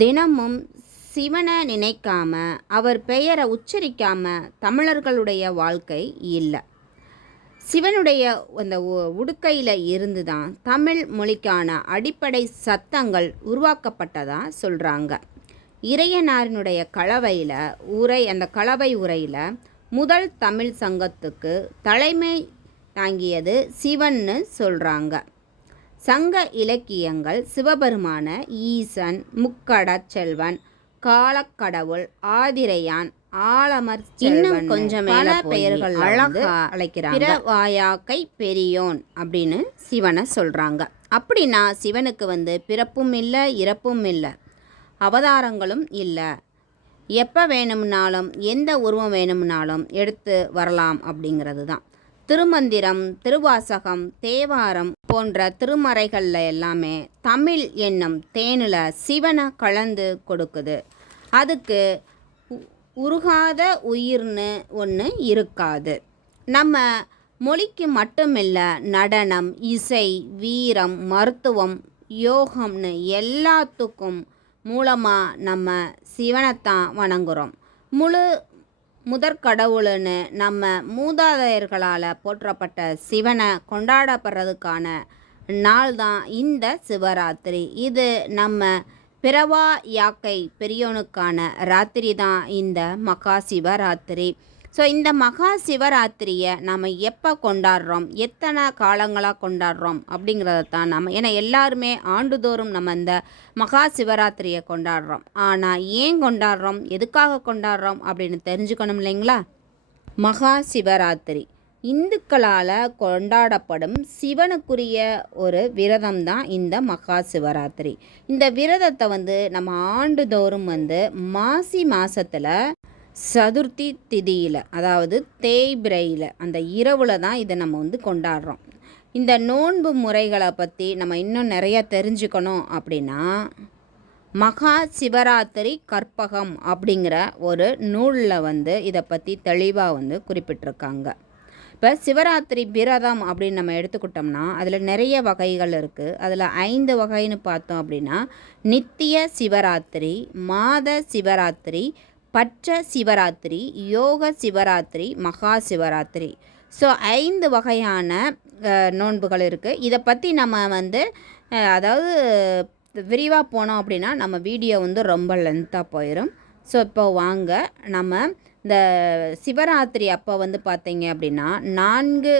தினமும் சிவனை நினைக்காம அவர் பெயரை உச்சரிக்காம தமிழர்களுடைய வாழ்க்கை இல்லை. சிவனுடைய அந்த உடுக்கையில் இருந்து தான் தமிழ் மொழிக்கான அடிப்படை சத்தங்கள் உருவாக்கப்பட்டதாக சொல்கிறாங்க. இறையனாரினுடைய கலவையில் அந்த கலவை உரையில் முதல் தமிழ் சங்கத்துக்கு தலைமை தாங்கியது சிவன்னு சொல்கிறாங்க. சங்க இலக்கியங்கள் சிவபெருமான ஈசன், முக்கடச் செல்வன், காலக்கடவுள், ஆதிரையான், ஆலமர் இன்னும் கொஞ்சம் பல பெயர்கள் அழகா அழைக்கிறாங்க. பிறவாயாக்கை பெரியோன் அப்படின்னு சிவனை சொல்கிறாங்க. அப்படின்னா சிவனுக்கு பிறப்பும் இல்லை, இறப்பும் இல்லை, அவதாரங்களும் இல்லை. எப்போ வேணும்னாலும் எந்த உருவம் வேணும்னாலும் எடுத்து வரலாம் அப்படிங்கிறது தான். திருமந்திரம், திருவாசகம், தேவாரம் போன்ற திருமறைகளில் எல்லாமே தமிழ் என்னும் தேனில் சிவனை கலந்து கொடுக்குது. அதுக்கு உருகாத உயிர்னு ஒன்று இருக்காது. நம்ம மொழிக்கு மட்டுமில்லை, நடனம், இசை, வீரம், மருத்துவம், யோகம்னு எல்லாத்துக்கும் மூலமாக நம்ம சிவனைத்தான் வணங்குகிறோம். முதற்கடவுள்னு நம்ம மூதாதையர்களால் போற்றப்பட்ட சிவனை கொண்டாடப்படுறதுக்கான நாள் தான் இந்த சிவராத்திரி. இது நம்ம பிறவா யாக்கை பெரியோனுக்கான ராத்திரி தான் இந்த மகா சிவராத்திரி. ஸோ இந்த மகா சிவராத்திரியை நம்ம எப்போ கொண்டாடுறோம், எத்தனை காலங்களாக கொண்டாடுறோம் அப்படிங்கிறத தான் நம்ம, ஏன்னா எல்லாருமே ஆண்டுதோறும் நம்ம இந்த மகா சிவராத்திரியை கொண்டாடுறோம். ஆனால் ஏன் கொண்டாடுறோம், எதுக்காக கொண்டாடுறோம் அப்படின்னு தெரிஞ்சுக்கணும் இல்லைங்களா? மகா சிவராத்திரி இந்துக்களால் கொண்டாடப்படும் சிவனுக்குரிய ஒரு விரதம் தான் இந்த மகா சிவராத்திரி. இந்த விரதத்தை நம்ம ஆண்டுதோறும் மாசி மாதத்தில் சதுர்த்தி திதியில், அதாவது தேய்பிரையில், அந்த இரவில் தான் இதை நம்ம கொண்டாடுறோம். இந்த நோன்பு முறைகளை பற்றி நம்ம இன்னும் நிறையா தெரிஞ்சுக்கணும் அப்படின்னா மகா சிவராத்திரி கற்பகம் அப்படிங்கிற ஒரு நூலில் இதை பற்றி தெளிவாக குறிப்பிட்டிருக்காங்க. இப்போ சிவராத்திரி விரதம் அப்படின்னு நம்ம எடுத்துக்கிட்டோம்னா அதில் நிறைய வகைகள் இருக்குது. அதில் 5 வகைன்னு பார்த்தோம் அப்படின்னா நித்திய சிவராத்திரி, மாத சிவராத்திரி, பட்ச சிவராத்திரி, யோக சிவராத்திரி, மகா சிவராத்திரி. ஸோ 5 வகையான நோன்புகள் இருக்குது. இதை பற்றி நம்ம அதாவது விரிவாக போனோம் அப்படின்னா நம்ம வீடியோ ரொம்ப லென்த்தாக போயிடும். ஸோ இப்போ வாங்க நம்ம இந்த சிவராத்திரி அப்போ பார்த்தீங்க அப்படின்னா 4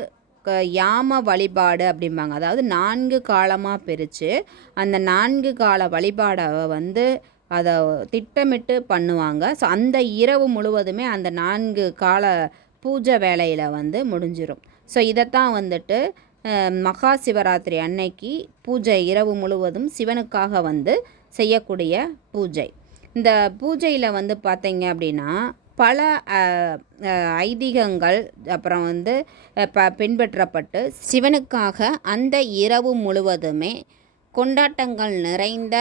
யாம வழிபாடு அப்படிம்பாங்க. அதாவது 4 காலமாக பிரித்து அந்த 4 கால வழிபாடை அதை திட்டமிட்டு பண்ணுவாங்க. ஸோ அந்த இரவு முழுவதுமே அந்த 4 கால பூஜை வேலையில் முடிஞ்சிடும். ஸோ இதைத்தான் மகா சிவராத்திரி அன்னைக்கு பூஜை, இரவு முழுவதும் சிவனுக்காக செய்யக்கூடிய பூஜை. இந்த பூஜையில் பார்த்தீங்க அப்படின்னா பல ஐதீகங்கள் அப்புறம் பின்பற்றப்பட்டு சிவனுக்காக அந்த இரவு முழுவதுமே கொண்டாட்டங்கள் நிறைந்த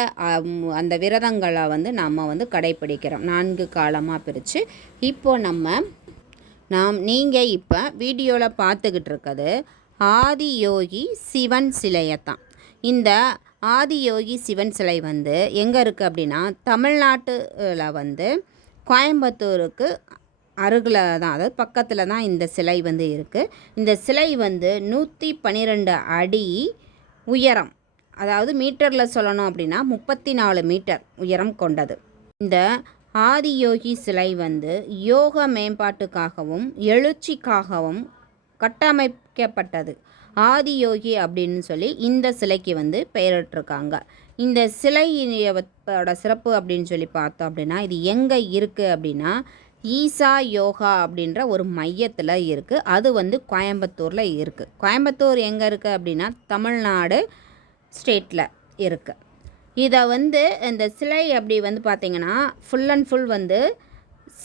அந்த விரதங்களை நாம் கடைப்பிடிக்கிறோம் 4 காலமாக பிரித்து. இப்போது நீங்கள் இப்போ வீடியோவில் பார்த்துக்கிட்டு இருக்கிறது ஆதியோகி சிவன் சிலையைத்தான். இந்த ஆதியோகி சிவன் சிலை எங்கே இருக்குது அப்படின்னா தமிழ்நாட்டில் கோயம்புத்தூருக்கு அருகில் தான், அதாவது பக்கத்தில் தான் இந்த சிலை இருக்குது. இந்த சிலை 112 அடி உயரம், அதாவது மீட்டரில் சொல்லணும் அப்படின்னா 34 மீட்டர் உயரம் கொண்டது. இந்த ஆதியோகி சிலை யோக மேம்பாட்டுக்காகவும் எழுச்சிக்காகவும் கட்டமைக்கப்பட்டது. ஆதியோகி அப்படின்னு சொல்லி இந்த சிலைக்கு பெயரிட்டிருக்காங்க. இந்த சிலையோட சிறப்பு அப்படின்னு சொல்லி பார்த்தோம் அப்படின்னா இது எங்கே இருக்குது அப்படின்னா ஈசா யோகா அப்படின்ற ஒரு மையத்தில் இருக்குது. அது கோயம்புத்தூரில் இருக்குது. கோயம்புத்தூர் எங்கே இருக்குது அப்படின்னா தமிழ்நாடு ஸ்டேட்டில் இருக்குது. இதை இந்த சிலை அப்படி பார்த்திங்கன்னா ஃபுல் அண்ட் ஃபுல்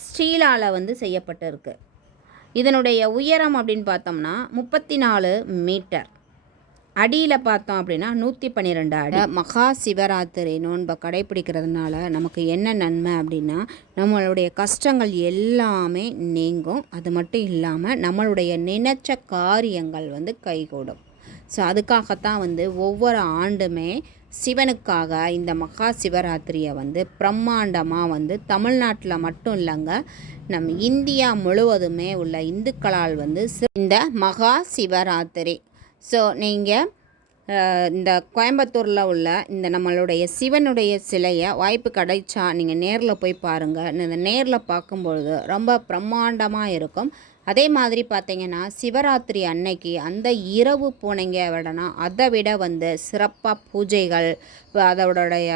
ஸ்டீலால் செய்யப்பட்டு இருக்குது. இதனுடைய உயரம் அப்படின்னு பார்த்தோம்னா 34 மீட்டர். அடியில் பார்த்தோம் அப்படின்னா 112 அடி. மகா சிவராத்திரி நோன்பை கடைப்பிடிக்கிறதுனால நமக்கு என்ன நன்மை அப்படின்னா நம்மளுடைய கஷ்டங்கள் எல்லாமே நீங்கும். அது மட்டும் இல்லாமல் நம்மளுடைய நினைச்ச காரியங்கள் கைகூடும். ஸோ அதுக்காகத்தான் ஒவ்வொரு ஆண்டுமே சிவனுக்காக இந்த மகா சிவராத்திரியை வந்து பிரம்மாண்டமாக தமிழ்நாட்டில் மட்டும் இல்லைங்க, நம் இந்தியா முழுவதுமே உள்ள இந்துக்களால் இந்த மகா சிவராத்திரி. ஸோ நீங்கள் இந்த கோயம்புத்தூரில் உள்ள இந்த நம்மளுடைய சிவனுடைய சிலையை வாய்ப்பு கிடைச்சா நீங்கள் நேரில் போய் பாருங்கள். இந்த நேரில் பார்க்கும்பொழுது ரொம்ப பிரம்மாண்டமாக இருக்கும். அதே மாதிரி பார்த்திங்கன்னா சிவராத்திரி அன்னைக்கு அந்த இரவு போனீங்க விடனா அதை விட சிறப்பாக பூஜைகள், அதோடைய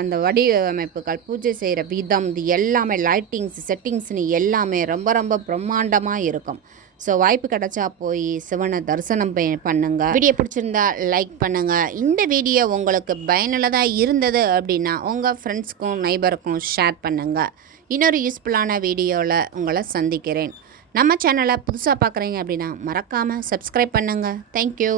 அந்த வடிவமைப்புகள், பூஜை செய்கிற விதம், இது எல்லாமே லைட்டிங்ஸ் செட்டிங்ஸ்னு எல்லாமே ரொம்ப ரொம்ப பிரம்மாண்டமாக இருக்கும். ஸோ வாய்ப்பு கிடச்சா போய் சிவனை தரிசனம் பண்ணுங்கள். வீடியோ பிடிச்சிருந்தா லைக் பண்ணுங்கள். இந்த வீடியோ உங்களுக்கு பயனுள்ளதாக இருந்தது அப்படின்னா உங்கள் ஃப்ரெண்ட்ஸ்க்கும் நைபருக்கும் ஷேர் பண்ணுங்கள். இன்னொரு யூஸ்ஃபுல்லான வீடியோவில் உங்களை சந்திக்கிறேன். நம்ம சேனலை புதுசாக பார்க்குறீங்க அப்படின்னா மறக்காமல் சப்ஸ்கிரைப் பண்ணுங்கள். தேங்க்யூ.